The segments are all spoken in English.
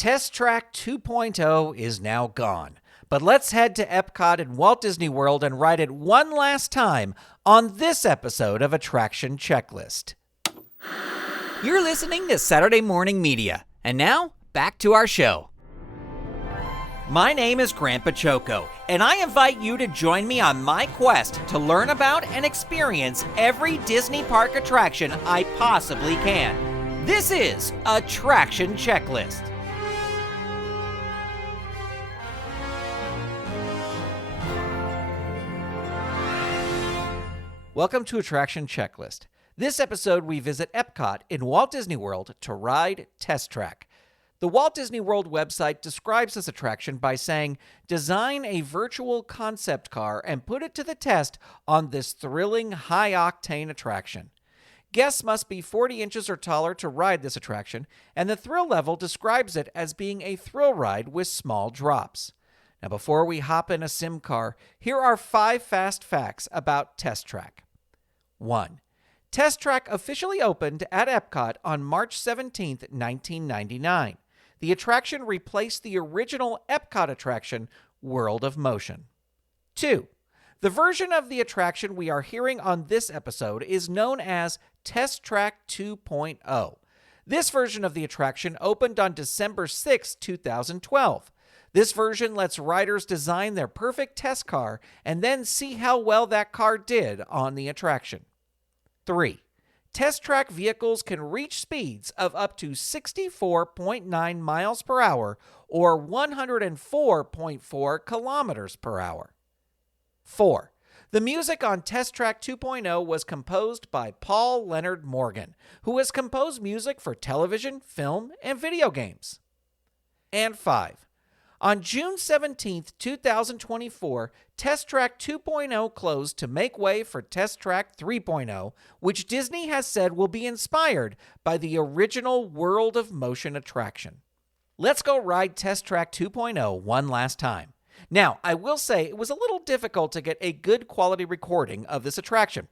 Test Track 2.0 is now gone. But let's head to Epcot and Walt Disney World and ride it one last time on this episode of Attraction Checklist. You're listening to Saturday Morning Media. And now, back to our show. My name is Grandpa Choco, and I invite you to join me on my quest to learn about and experience every Disney park attraction I possibly can. This is Attraction Checklist. Welcome to Attraction Checklist. This episode, we visit Epcot in Walt Disney World to ride Test Track. The Walt Disney World website describes this attraction by saying, design a virtual concept car and put it to the test on this thrilling, high-octane attraction. Guests must be 40 inches or taller to ride this attraction, and the thrill level describes it as being a thrill ride with small drops. Now, before we hop in a sim car, here are 5 fast facts about Test Track. 1. Test Track officially opened at Epcot on March 17, 1999. The attraction replaced the original Epcot attraction, World of Motion. 2. The version of the attraction we are hearing on this episode is known as Test Track 2.0. This version of the attraction opened on December 6, 2012. This version lets riders design their perfect test car and then see how well that car did on the attraction. 3. Test Track vehicles can reach speeds of up to 64.9 miles per hour or 104.4 kilometers per hour. 4. The music on Test Track 2.0 was composed by Paul Leonard-Morgan, who has composed music for television, film, and video games. And 5. On June 17, 2024, Test Track 2.0 closed to make way for Test Track 3.0, which Disney has said will be inspired by the original World of Motion attraction. Let's go ride Test Track 2.0 one last time. Now, I will say it was a little difficult to get a good quality recording of this attraction.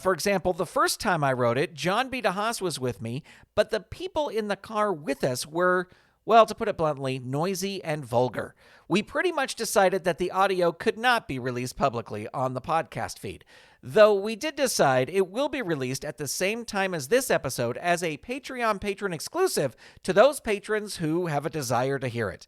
For example, the first time I rode it, John B. DeHaas was with me, but the people in the car with us were, well, to put it bluntly, noisy and vulgar. We pretty much decided that the audio could not be released publicly on the podcast feed, though we did decide it will be released at the same time as this episode as a Patreon patron exclusive to those patrons who have a desire to hear it.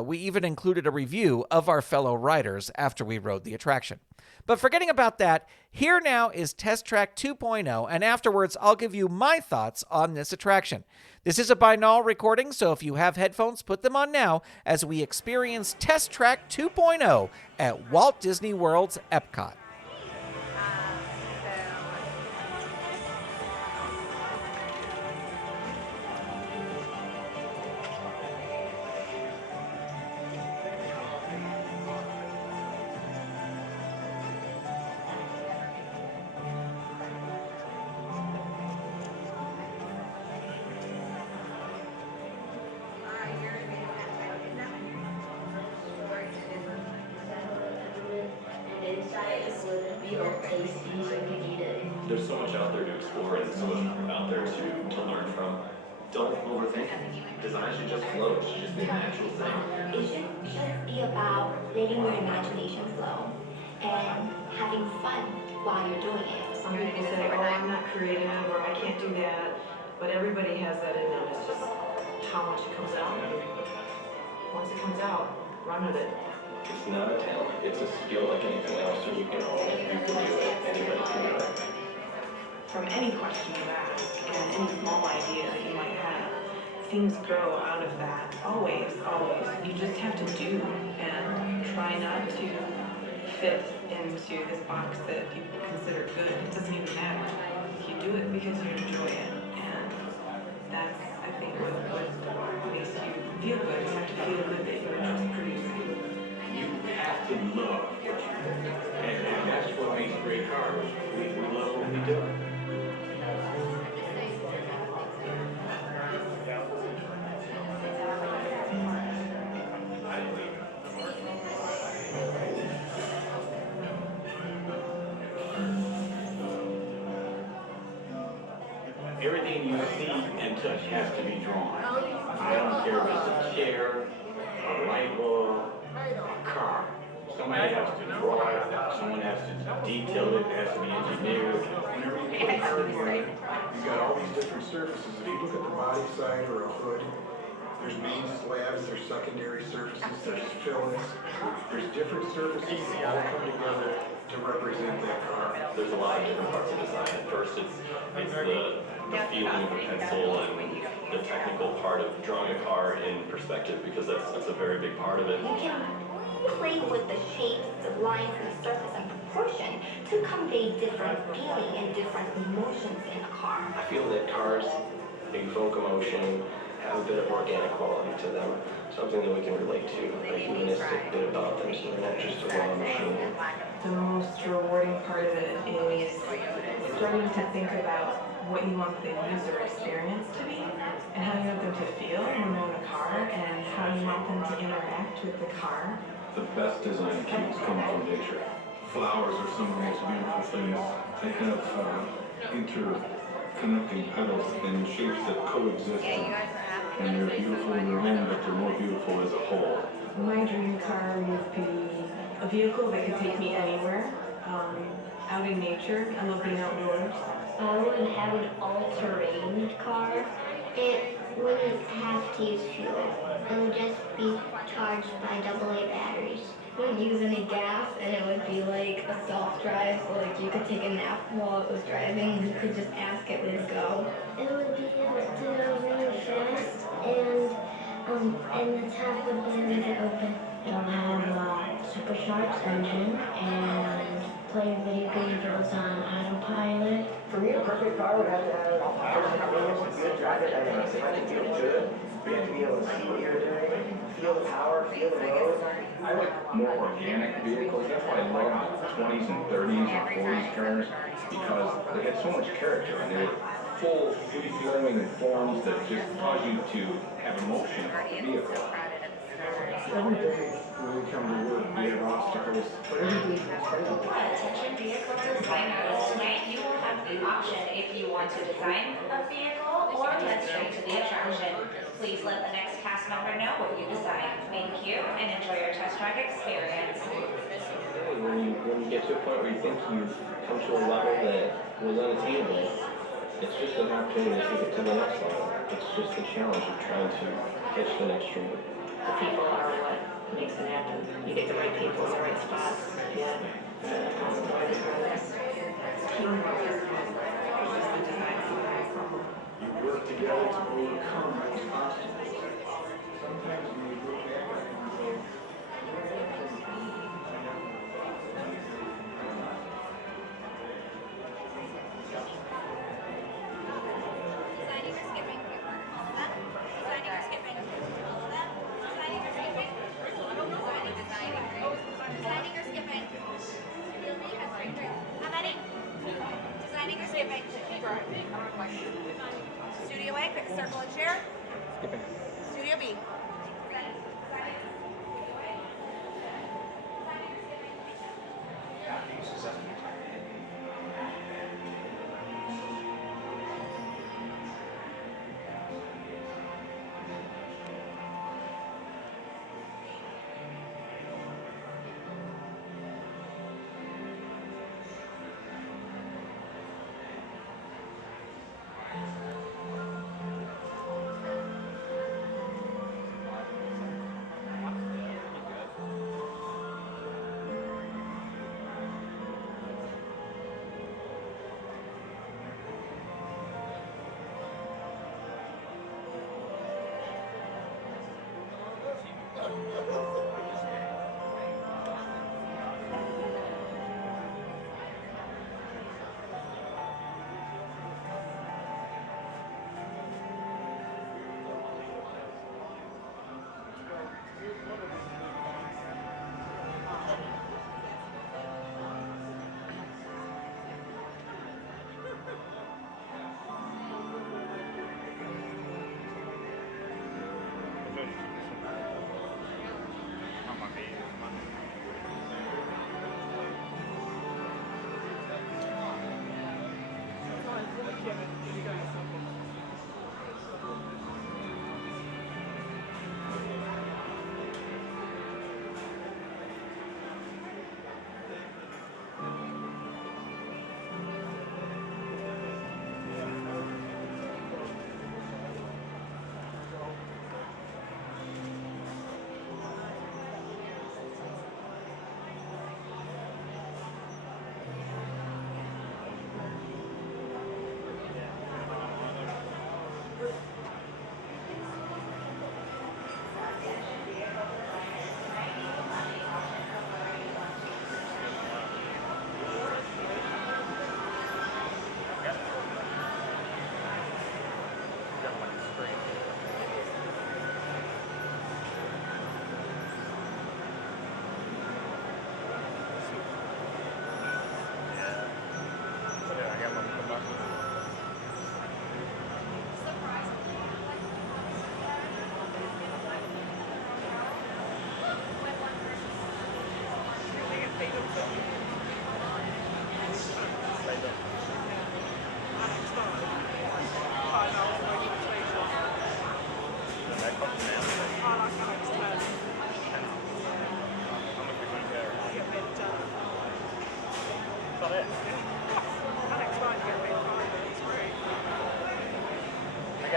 We even included a review of our fellow riders after we rode the attraction. But forgetting about that, here now is Test Track 2.0, and afterwards I'll give you my thoughts on this attraction. This is a binaural recording, so if you have headphones, put them on now as we experience Test Track 2.0 at Walt Disney World's Epcot. There's so much out there to explore and so much out there to learn from. Don't overthink it. Design should just flow. It should just be a natural thing. It should just be about letting your imagination flow and having fun while you're doing it. Some people say, oh, I'm not creative or I can't do that, but everybody has that in them. It's just how much it comes out. Once it comes out, run with it. It's not a talent. It's a skill like anything else, and you can own it. You can do it. Anybody can do it. From any question you ask and any small idea that you might have, things grow out of that. Always, always. You just have to do and try not to fit into this box that people consider good. It doesn't even matter. You do it because you enjoy it, and that's, I think, what makes you feel good. You have to feel good that you're just producing. You have to love what you do. And that's what makes great cars. We love what we do. Everything you see and touch has to be drawn. I don't care if it's a chair, a light bulb, a car. Somebody has to draw it, someone has to detail it, it has to be engineered. Whenever you put a car together, you've got all these different surfaces. If you look at the body side or a hood, there's main slabs, there's secondary surfaces, there's fillets. There's different surfaces that all come together to represent that car. There's a lot of different parts of design. At first, it's the feeling of the pencil and the technical part of drawing a car in perspective, because that's a very big part of it. You can play with the shapes, the lines, and the surface and proportion to convey different feeling and different emotions in a car. I feel that cars evoke emotion, have a bit of organic quality to them, something that we can relate to, a humanistic bit about them, so they're not just a raw machine. The most rewarding part of it is starting to think about what you want the user experience to be and how you want them to feel when they're in a car and how you want them to interact with the car. The best design keeps coming from nature. Flowers are some of the most beautiful things. They have interconnecting petals and shapes that coexist, and they're beautiful in their own, but they're more beautiful as a whole. My dream car would be a vehicle that could take me anywhere, out in nature. I love being outdoors. I would have an all-terrain car. It wouldn't have to use fuel. It would just be charged by AA batteries. It wouldn't use any gas, and it would be like a self-drive, so like you could take a nap while it was driving, and you could just ask it where to go. It would be able to go really fast, and the top would be really open. It'll have a supercharged engine and play video games on autopilot. For me, a perfect car would have to have perfect wheels, good driver dynamics. It had to feel good. You have to be able to see what you're doing, feel the power, feel the road. I like more organic vehicles. That's why I love the 20s and 30s and 40s cars, because they had so much character and they were full, free-flowing forms that just cause you to have emotion about the vehicle. Every day when we come to work, we have obstacles, but every day is exciting. Attention vehicle designers. Tonight you will have the option if you want to design a vehicle or head straight to the attraction. Please let the next cast member know what you designed. Thank you and enjoy your test drive experience. When you get to a point where you think you've come to a level that was unattainable, it's just an opportunity to take it to the next level. It's just the challenge of trying to catch the next train. The people are what makes it happen. You get the right people in the right spots. Yeah. You work together to overcome those obstacles. Sometimes when you look back at it, you go, Studio A, pick a circle and share. Skipping. Studio B.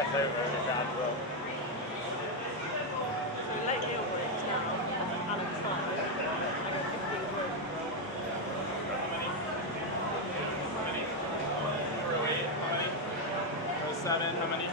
get over and his dad will. Seven, how many?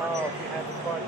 Oh, if you had the fun.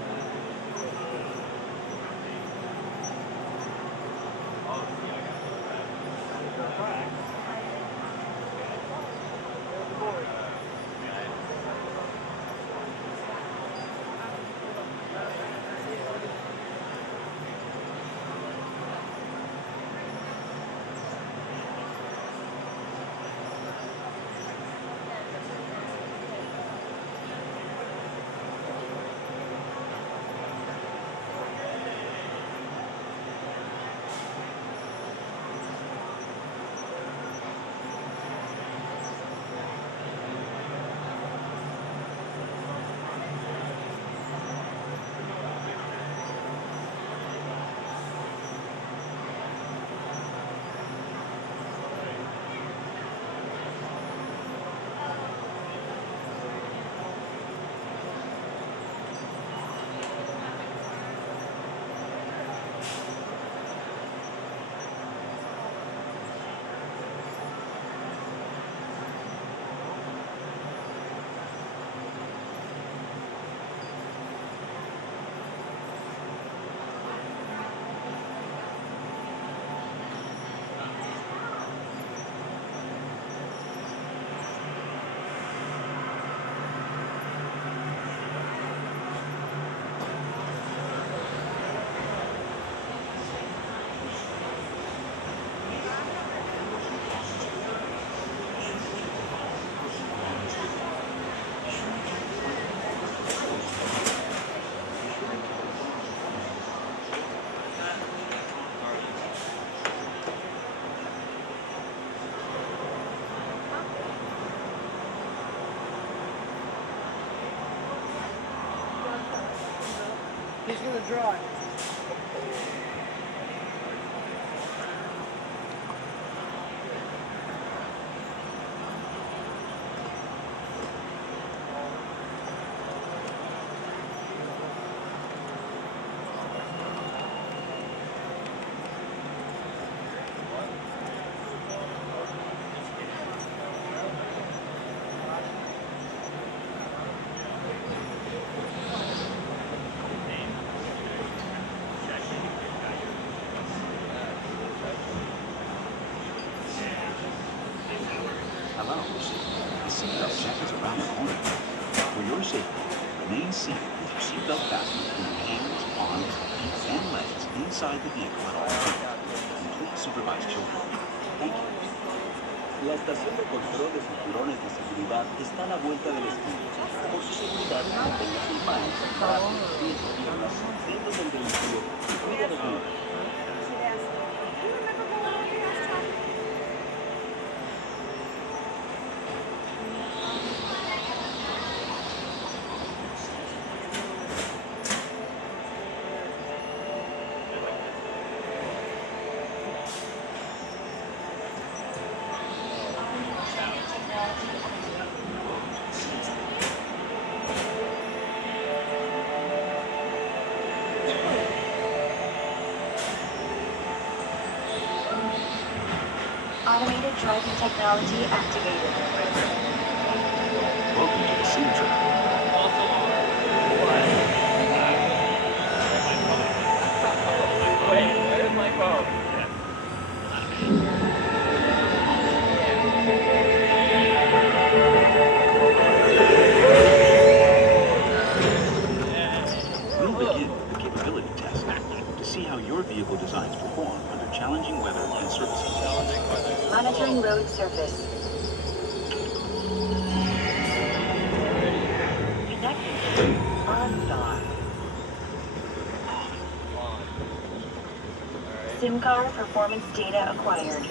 He's going to drive. Hello. The seatbelt check is around the corner. For your safety, remain seated with your seatbelt fastened in your hands, arms, feet, and legs inside the vehicle at all times. And please supervise children. Thank you. La estación de control de cinturones de seguridad está a la vuelta de la esquina. Por su seguridad, mantenga sus manos, brazos, pies y piernas dentro del vehículo y cuida los niños. Automated driving technology activated. Welcome to the sim track. Wait, where's my phone? We'll begin with the capability test to see how your vehicle designs perform under challenging weather and surfaces. Monitoring road surface. Connected. On start. SIM car performance data acquired.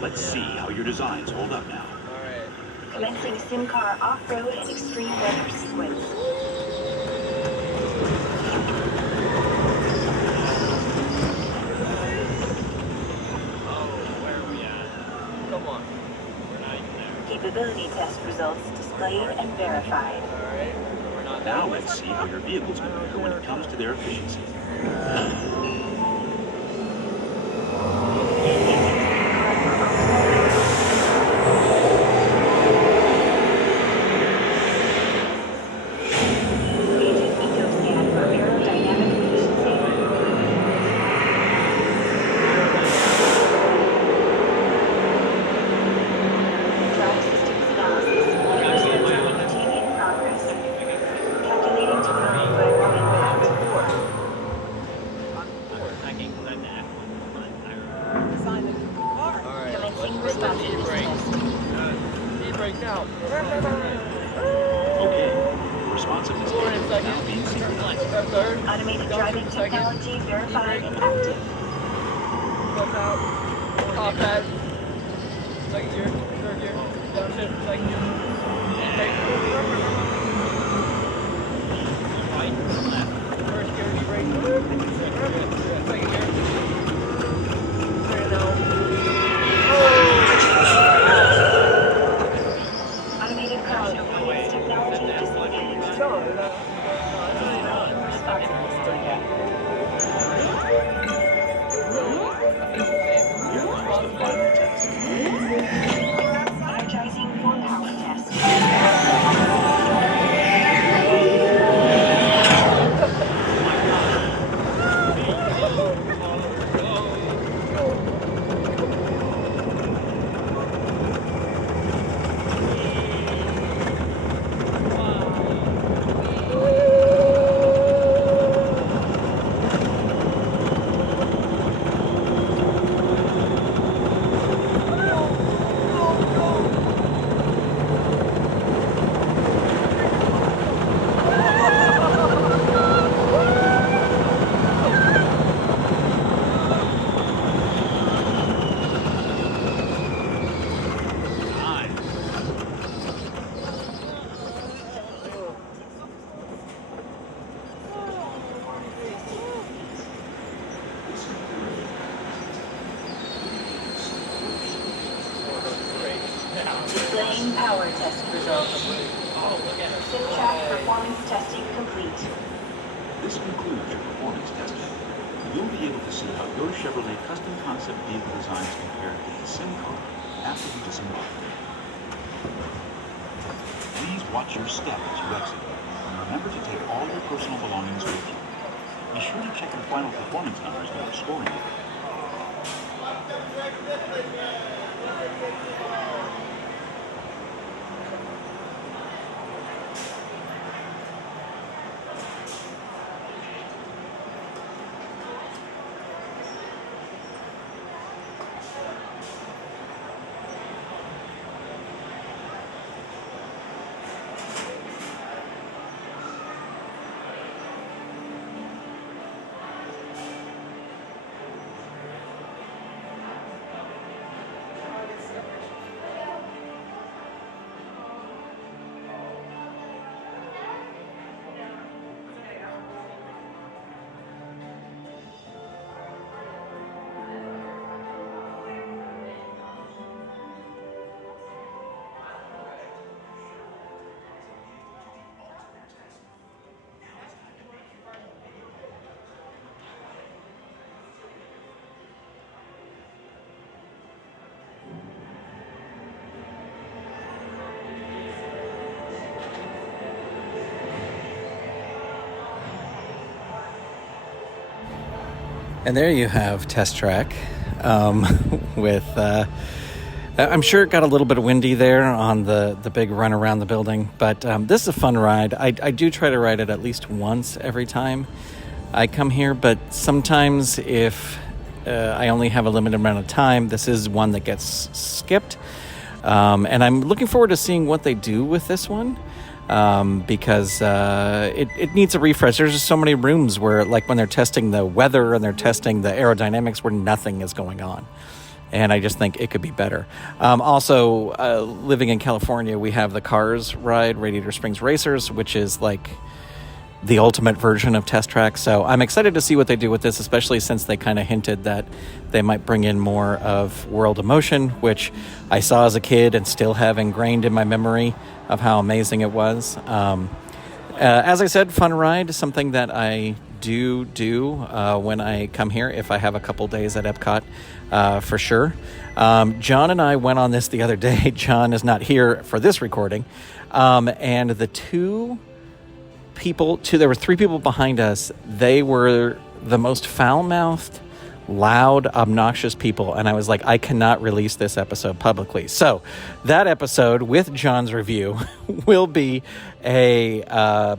Let's see how your designs hold up now. Commencing SIM car off-road and extreme weather sequence. Come on. We're not even there. Capability test results displayed and verified. Alright. We're not there. Now let's see how your vehicles compare when it comes to their efficiency. Okay, responsiveness data is now being synchronized. Automated driving technology verified and active. What's out? Top head. Second gear. Third gear. Downshift. Second gear. Right. Left. First gear. Brake. Second gear. Straight now. Automated crash avoidance technology disengaged. Responsiveness data. Here comes the final test. Energizing full power test. Displaying power test results. SimTrack performance testing complete. This concludes your performance testing. You'll be able to see how your Chevrolet custom concept vehicle designs compare with the sim car after you disembark. Please watch your step as you exit, and remember to take all your personal belongings with you. Be sure to check your final performance numbers before scoring it. And there you have Test Track with, I'm sure it got a little bit windy there on the big run around the building, but this is a fun ride. I do try to ride it at least once every time I come here, but sometimes if I only have a limited amount of time, this is one that gets skipped. And I'm looking forward to seeing what they do with this one. Because it needs a refresh. There's just so many rooms where, like, when they're testing the weather and they're testing the aerodynamics, where nothing is going on. And I just think it could be better. Also, living in California, we have the Cars ride, Radiator Springs Racers, which is like the ultimate version of Test Track. So I'm excited to see what they do with this, especially since they kind of hinted that they might bring in more of World of Motion, which I saw as a kid and still have ingrained in my memory of how amazing it was. As I said, fun ride, something that I do when I come here, if I have a couple days at Epcot, for sure. John and I went on this the other day. John is not here for this recording. And the there were three people behind us. They were the most foul-mouthed, loud, obnoxious people, and I was like, I cannot release this episode publicly. So that episode with John's review will be a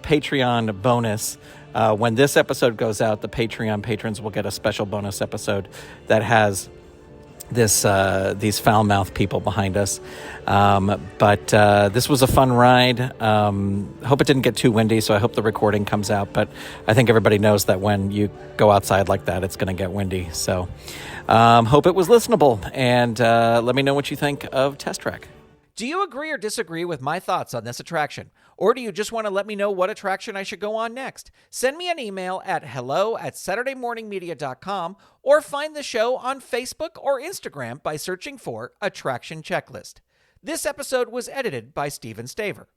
Patreon bonus. When this episode goes out, the Patreon patrons will get a special bonus episode that has these foul-mouthed people behind us. But this was a fun ride. Hope it didn't get too windy, so I hope the recording comes out. But I think everybody knows that when you go outside like that, it's going to get windy. So hope it was listenable. And let me know what you think of Test Track. Do you agree or disagree with my thoughts on this attraction? Or do you just want to let me know what attraction I should go on next? Send me an email at hello@SaturdayMorningMedia.com or find the show on Facebook or Instagram by searching for Attraction Checklist. This episode was edited by Steven Staver.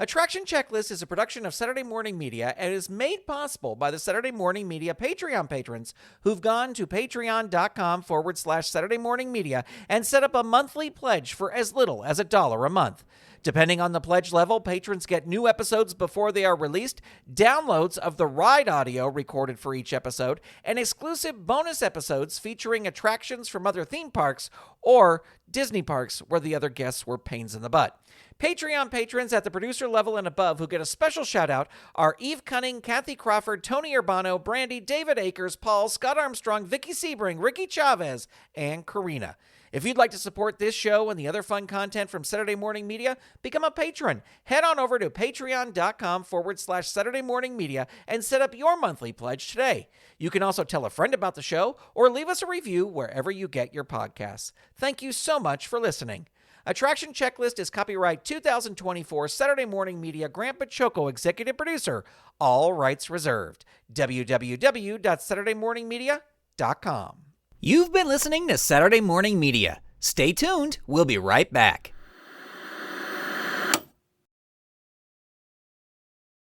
Attraction Checklist is a production of Saturday Morning Media and is made possible by the Saturday Morning Media Patreon patrons who've gone to patreon.com/Saturday Morning Media and set up a monthly pledge for as little as $1 a month. Depending on the pledge level, patrons get new episodes before they are released, downloads of the ride audio recorded for each episode, and exclusive bonus episodes featuring attractions from other theme parks or Disney parks where the other guests were pains in the butt. Patreon patrons at the producer level and above who get a special shout-out are Eve Cunning, Kathy Crawford, Tony Urbano, Brandy, David Akers, Paul, Scott Armstrong, Vicky Sebring, Ricky Chavez, and Karina. If you'd like to support this show and the other fun content from Saturday Morning Media, become a patron. Head on over to patreon.com/Saturday Morning Media and set up your monthly pledge today. You can also tell a friend about the show or leave us a review wherever you get your podcasts. Thank you so much for listening. Attraction Checklist is copyright 2024 Saturday Morning Media Grant Pachoco executive producer. All rights reserved. www.SaturdayMorningMedia.com. You've been listening to Saturday Morning Media. Stay tuned. We'll be right back.